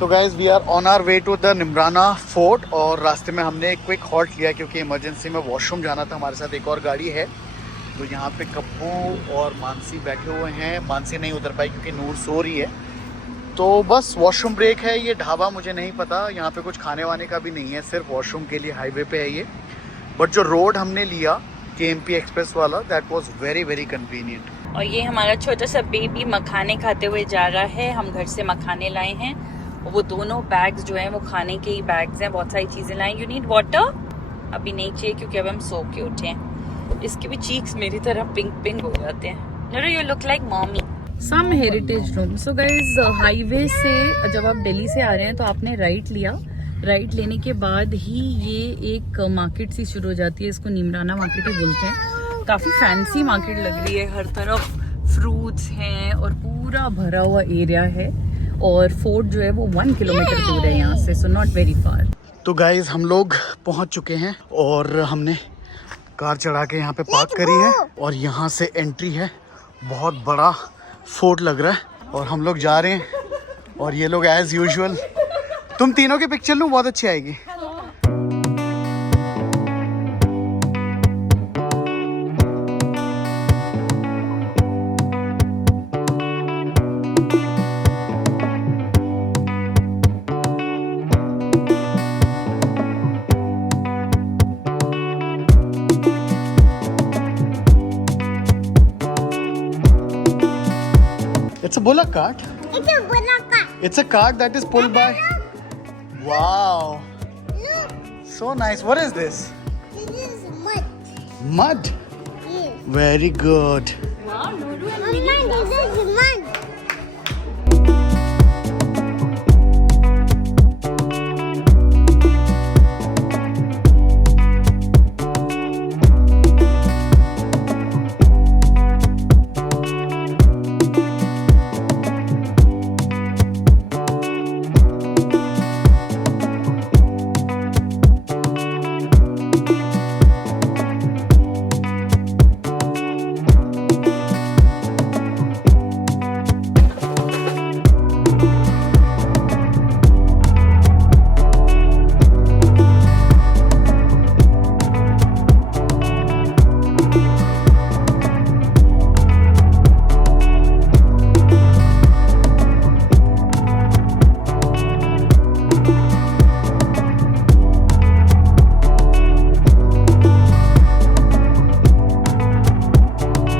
तो guys we are on our way to the Neemrana fort और रास्ते में हमने एक क्विक हॉल्ट लिया क्योंकि इमरजेंसी में वॉशरूम जाना था। हमारे साथ एक और गाड़ी है तो यहाँ पे कप्पू और मानसी बैठे हुए हैं। मानसी नहीं उतर पाई क्योंकि नूर सो रही है, तो बस वॉशरूम ब्रेक है। ये ढाबा मुझे नहीं पता, यहाँ पे कुछ खाने वाने का भी नहीं है, सिर्फ वॉशरूम के लिए हाईवे पे है ये। बट जो रोड हमने लिया KMP एक्सप्रेस वाला, that was very very convenient. और ये हमारा छोटा सा बेबी मखाने खाते हुए जा रहा है। हम घर से मखाने लाए हैं और वो दोनों बैग्स जो हैं वो खाने के ही बैग्स हैं। बहुत सारी चीजें लाए। You need water? अभी नहीं चाहिए क्योंकि अब हम सो के उठे हैं। इसके भी चीक्स मेरी तरह पिंक पिंक हो जाते हैं। No you look like mommy. Some heritage room. So guys highway से जब आप दिल्ली से आ रहे हैं तो आपने राइट लिया। राइट लेने के बाद ही ये एक मार्केट सी शुरू हो जाती है। इसको निमराना मार्केट ही बोलते हैं। काफ़ी फैंसी मार्केट लग रही है, हर तरफ फ्रूट्स हैं और पूरा भरा हुआ एरिया है। और फोर्ट जो है वो 1 किलोमीटर दूर है यहाँ से, सो नॉट वेरी फार। तो गाइज हम लोग पहुँच चुके हैं और हमने कार चढ़ा के यहाँ पे पार्क करी है और यहाँ से एंट्री है। बहुत बड़ा फोर्ट लग रहा है और हम लोग जा रहे हैं और ये लोग एज यूजुअल। तुम तीनों की पिक्चर लूँ, बहुत अच्छी आएगी। It's a bullock cart. It's a bullock cart. It's a cart that is pulled by. Wow. Look, So nice. What is this? this is mud. Mud. Yes. Very good. Mama, this is mud.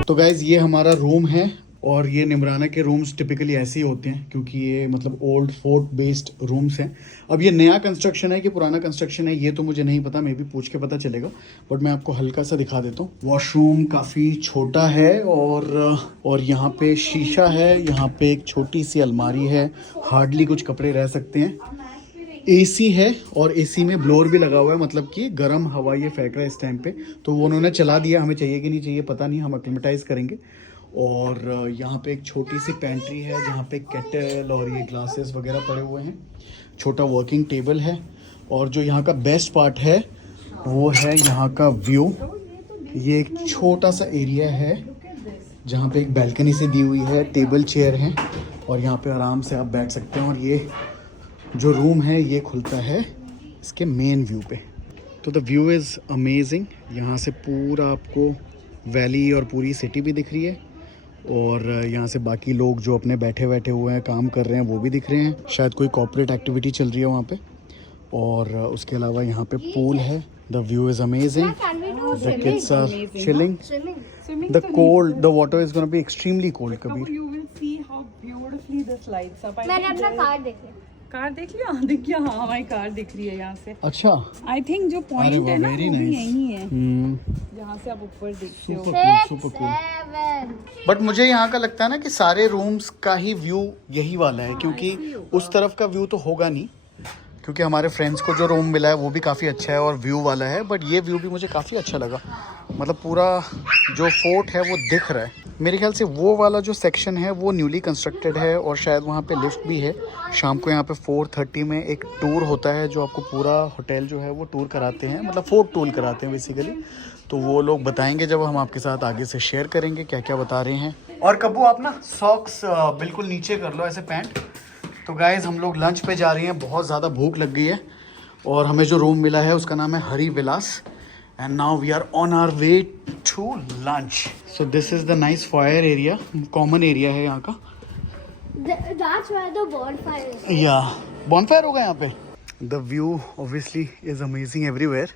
तो guys ये हमारा room है और ये निमराना के rooms typically ऐसे ही होते हैं क्योंकि ये मतलब ओल्ड फोर्ट बेस्ड रूम्स हैं। अब ये नया कंस्ट्रक्शन है कि पुराना कंस्ट्रक्शन है ये तो मुझे नहीं पता, मे भी पूछ के पता चलेगा, बट मैं आपको हल्का सा दिखा देता हूँ। वॉशरूम काफ़ी छोटा है और यहाँ पे शीशा है, यहाँ पे एक छोटी सी अलमारी है, हार्डली कुछ कपड़े रह सकते हैं। AC है और AC में ब्लोअर भी लगा हुआ है, मतलब कि गर्म हवा ये फेंक रहा है इस टाइम पे, तो वो उन्होंने चला दिया। हमें चाहिए कि नहीं चाहिए पता नहीं, हम एक्लिमेटाइज करेंगे। और यहाँ पे एक छोटी सी पेंट्री है जहाँ पे केटल और ये ग्लासेस वगैरह पड़े हुए हैं। छोटा वर्किंग टेबल है और जो यहाँ का बेस्ट पार्ट है वो है यहाँ का व्यू। ये एक छोटा सा एरिया है जहाँ पे एक बैल्कनी से दी हुई है, टेबल चेयर हैं और यहाँ पे आराम से आप बैठ सकते हैं। और ये जो रूम है ये खुलता है इसके मेन व्यू पे। तो द व्यू इज़ अमेजिंग। यहाँ से पूरा आपको वैली और पूरी सिटी भी दिख रही है और यहाँ से बाकी लोग जो अपने बैठे हुए हैं, काम कर रहे हैं, वो भी दिख रहे हैं। शायद कोई कॉर्पोरेट एक्टिविटी चल रही है वहाँ पे। और उसके अलावा यहाँ पे पूल है। The view is amazing. The kids are chilling. The cold, the water is gonna be extremely cold. Kabir, You will see how beautifully the slides up. मैंने अपना कार देख लिया। कार देख लिया? दिख गया। हाँ, हमारी कार दिख रही है यहाँ से। अच्छा। आई थिंक जो पॉइंट है ना वो भी यही है जहाँ से आप ऊपर देखते हो। Super cool. बट मुझे यहाँ का लगता है ना कि सारे रूम्स का ही व्यू यही वाला है क्योंकि उस तरफ का व्यू तो होगा नहीं, क्योंकि हमारे फ्रेंड्स को जो रूम मिला है वो भी काफ़ी अच्छा है और व्यू वाला है। बट ये व्यू भी मुझे काफ़ी अच्छा लगा, मतलब पूरा जो फोर्ट है वो दिख रहा है। मेरे ख्याल से वो वाला जो सेक्शन है वो न्यूली कंस्ट्रक्टेड है और शायद वहाँ पे लिफ्ट भी है। शाम को यहाँ पे 4:30 में एक टूर होता है जो आपको पूरा होटल जो है वो टूर कराते हैं, मतलब फोर्ट टूर कराते हैं बेसिकली। तो वो लोग बताएंगे जब हम आपके साथ आगे से शेयर करेंगे क्या क्या बता रहे हैं। और कब्बू आप ना सॉक्स बिल्कुल नीचे कर लो, ऐसे पैंट, तो गाइज हम लोग लंच पे जा रहे हैं, बहुत ज़्यादा भूख लग गई है और हमें जो रूम मिला है उसका नाम है Hari Vilas and now we are on our way to lunch. So this is the nice fire area, common area है यहाँ का। That's where the bonfire is. या बॉनफायर होगा यहाँ पे। The view obviously is amazing everywhere,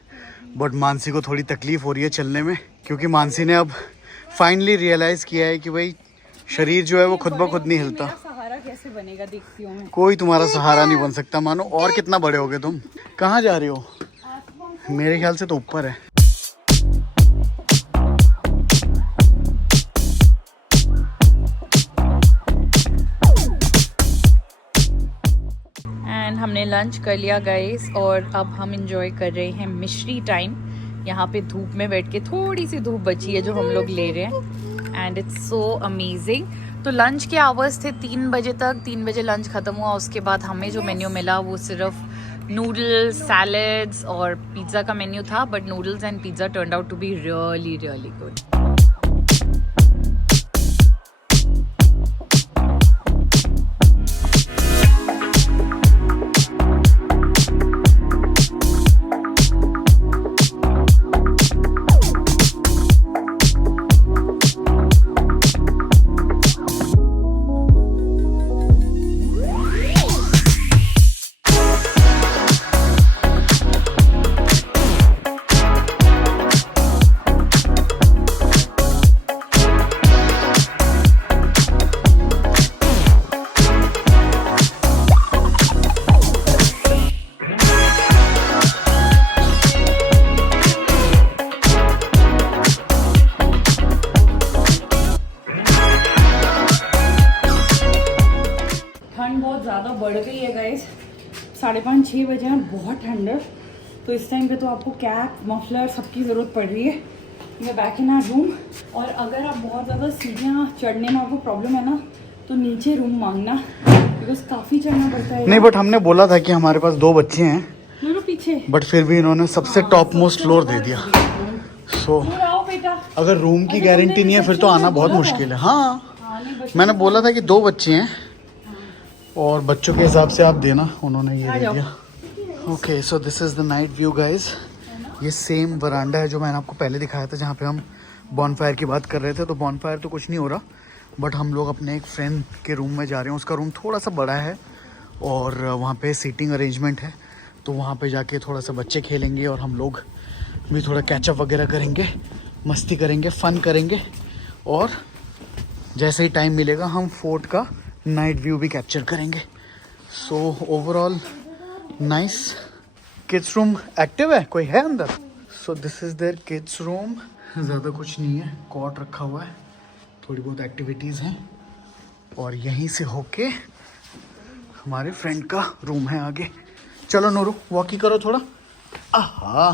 but Mansi को थोड़ी तकलीफ हो रही है चलने में, क्योंकि मानसी ने अब फाइनली रियलाइज़ किया है कि भाई शरीर जो है वो खुद ब खुद नहीं हिलता। सहारा कैसे बनेगा देखती हूँ मैं। कोई तुम्हारा सहारा नहीं बन सकता मानो। और कितना बड़े होगे तुम? कहाँ जा रहे हो? मेरे ख्याल से तो ऊपर है। एंड हमने लंच कर लिया गाइस और अब हम इंजॉय कर रहे हैं मिश्री टाइम। यहाँ पे धूप में बैठ के, थोड़ी सी धूप बची है जो हम लोग ले रहे हैं एंड इट्स सो अमेजिंग। तो लंच के आवर्स थे 3 बजे तक, 3 बजे लंच खत्म हुआ। उसके बाद हमें जो मेन्यू मिला वो सिर्फ नूडल्स, सैलड्स और पिज़्ज़ा का मेन्यू था, but noodles and pizza turned out to be really really good. ठंड बहुत ज़्यादा बढ़ गई है गाइस, 5:30-6 बजे हैं, बहुत ठंड है। तो इस टाइम पे तो आपको कैप, मफलर सबकी ज़रूरत पड़ रही है। ये बैक इन आवर रूम। और अगर आप बहुत ज़्यादा सीढ़ियाँ चढ़ने में आपको प्रॉब्लम है ना, तो नीचे रूम मांगना, बिकॉज काफ़ी चढ़ना पड़ता है। नहीं, बट हमने बोला था कि हमारे पास 2 बच्चे हैं, दोनों पीछे, बट फिर भी इन्होंने सबसे टॉप मोस्ट फ्लोर दे दिया। सो आओ बेटा। अगर रूम की गारंटी नहीं है फिर तो आना बहुत मुश्किल है। हाँ, मैंने बोला था कि 2 बच्चे हैं और बच्चों के हिसाब से आप देना, उन्होंने ये दे दिया। Okay, so this is the night view guys. ये सेम वरांडा है जो मैंने आपको पहले दिखाया था, जहाँ पे हम बॉनफायर की बात कर रहे थे। तो बॉनफायर तो कुछ नहीं हो रहा, बट हम लोग अपने एक फ्रेंड के रूम में जा रहे हैं। उसका रूम थोड़ा सा बड़ा है और वहाँ पे सीटिंग अरेंजमेंट है, तो वहाँ पे जाके थोड़ा सा बच्चे खेलेंगे और हम लोग भी थोड़ा कैचअप वगैरह करेंगे, मस्ती करेंगे, फ़न करेंगे। और जैसे ही टाइम मिलेगा हम फोर्ट का नाइट व्यू भी कैप्चर करेंगे। So overall nice. Kids room active है, कोई है अंदर? सो this is their kids room. ज़्यादा कुछ नहीं है, कॉट रखा हुआ है, थोड़ी बहुत एक्टिविटीज़ हैं और यहीं से होके हमारे फ्रेंड का रूम है आगे। चलो नूरू, वॉकी करो थोड़ा। आहा,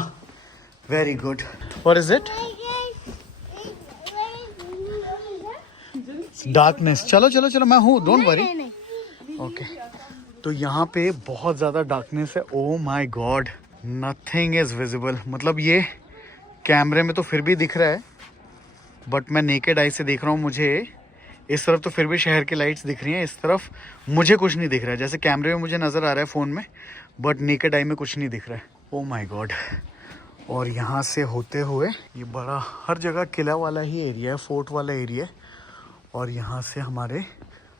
very good. What is it? Darkness. चलो चलो चलो, मैं हूँ, डोंट वरी। ओके, तो यहाँ पे बहुत ज़्यादा डार्कनेस है। Oh my God, nothing is visible. मतलब ये कैमरे में तो फिर भी दिख रहा है, बट मैं नेकेड आई से देख रहा हूँ। मुझे इस तरफ तो फिर भी शहर की लाइट्स दिख रही हैं, इस तरफ मुझे कुछ नहीं दिख रहा है। जैसे कैमरे में मुझे नज़र आ रहा है फ़ोन में, बट नेकेड आई में कुछ नहीं दिख रहा है। Oh my God. और यहाँ से होते हुए ये बड़ा हर जगह किला वाला ही एरिया है, फोर्ट वाला एरिया है। और यहाँ से हमारे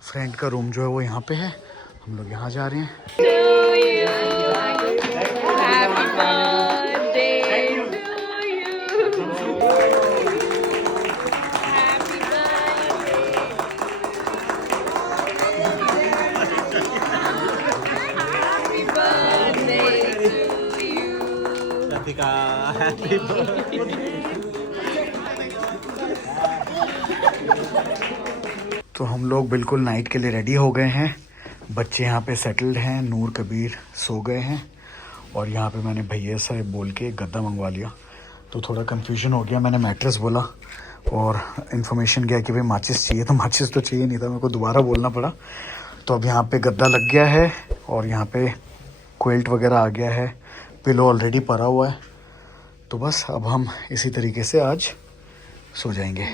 फ्रेंड का रूम जो है वो यहाँ पे है। हम लोग यहाँ जा रहे हैं। तो हम लोग बिल्कुल नाइट के लिए रेडी हो गए हैं। बच्चे यहाँ पे सेटल्ड हैं, नूर कबीर सो गए हैं और यहाँ पे मैंने भैया से बोल के गद्दा मंगवा लिया। तो थोड़ा कंफ्यूजन हो गया, मैंने मैट्रेस बोला और इन्फॉर्मेशन गया कि भाई माचिस चाहिए, तो माचिस तो चाहिए नहीं था, मेरे को दोबारा बोलना पड़ा। तो अब यहाँ पे गद्दा लग गया है और यहाँ पे क्विल्ट वगैरह आ गया है, पिलो ऑलरेडी पड़ा हुआ है। तो बस अब हम इसी तरीके से आज सो जाएंगे।